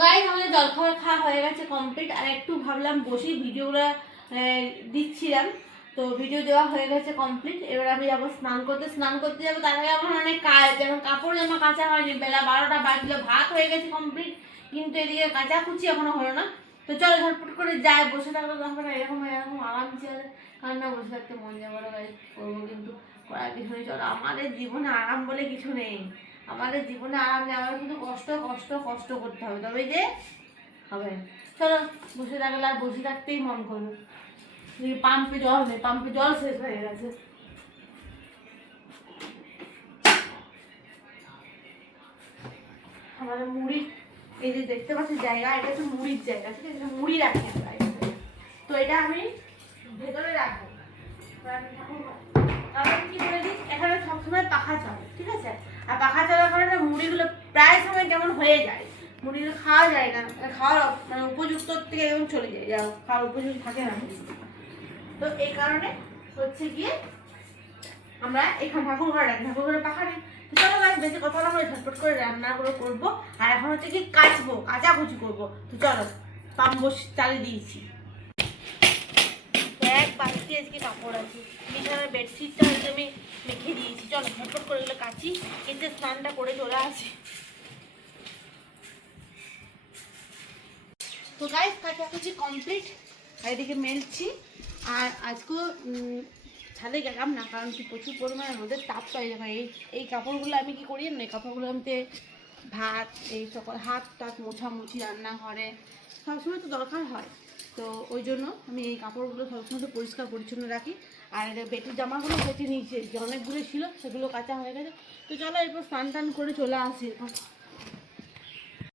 Guys আমাদের জলখাবার খাওয়া হয়ে গেছে কমপ্লিট। আর একটু ভাবলাম বসি ভিডিওগুলো দিচ্ছিলাম, তো ভিডিও দেওয়া হয়ে গেছে কমপ্লিট। এবার আমি যাবো স্নান করতে যাবো। তার আগে আমার অনেক কাজ, যেমন কাপড় জামা কাঁচা হয়নি, বেলা 12টা বাজলো, ভাত হয়ে গেছে কমপ্লিট, কিন্তু এদিকে কাচাকুচি এখনো হলো না। তো চলো ঝটপট করে যাই, বসে থাকলে তো হবে না, এরকম আরাম চেয়ারে কার না বসে থাকতে মন যাবে না। গাইস করবো কিন্তু করার কিছু নেই। চলো, আমাদের জীবনে আরাম বলে কিছু নেই, আমাদের জীবনে আরাম নেই, আমাদের শুধু কষ্ট কষ্ট কষ্ট করতে হবে, তবে যে হবে। চলো বসে থাকলে আর বসে থাকতেই মন করবে। পাম্পে জল নেই, পাম্পে জল শেষ হয়ে গেছে। আমাদের মুড়ি, এই যে দেখতে পাচ্ছি জায়গা, এটা হচ্ছে মুড়ির জায়গা, ঠিক আছে? মুড়ি রাখি আমরা, তো এটা আমি ভেতরে রাখবো। তারপর কি করে দিই, এখানে সবসময় পাখা চলে, ঠিক আছে? আর পাখা চলার কারণে মুড়িগুলো প্রায় সময় কেমন হয়ে যায়, মুড়িগুলো খাওয়া যায় না, খাওয়ার মানে উপযুক্ত থেকে এরকম চলে যায়, যা খাওয়ার উপযুক্ত থাকে না। তো এই কারণে হচ্ছে গিয়ে আমরা এখানে ঠাকুর ঘরে রাখি, ঠাকুর ঘরে পাখা নেই। তো চলো গাছ বেশি কথা না বলে ঝটপট করে রান্নাগুলো করবো। আর এখন হচ্ছে কি কাচাকুচি করবো। তো চলো, পাম্প চালিয়ে দিয়েছি, এক বালতি আজকে কাপড় আছে, বিছানার বেডশিটটা আমি মেখে দিয়েছি। চলো ঝটপট করে এগুলো কাচি, কেচে স্নানটা করে চলে আসি। তো গাইস কাচাকুচি কমপ্লিট, আর এদিকে মেলছি। আর আজকেও ছাদে গেলাম না, কারণ কি প্রচুর পরিমাণে রোদের তাপ পাই যাবে। এই কাপড়গুলো আমি কি করি না, এই কাপড়গুলো আমি ভাত, এই সকল হাত টাত মোছামুছি, রান্নাঘরে সবসময় তো দরকার হয়। তো ওই জন্য আমি এই কাপড়গুলো সবসময় তো পরিষ্কার পরিচ্ছন্ন রাখি। আর বেটির জামাগুলো কেটে নিয়েছে, যে অনেকগুলো ছিল সেগুলো কাঁচা হয়ে গেছে। তো চলো এরপর স্নান টান করে চলে আসি।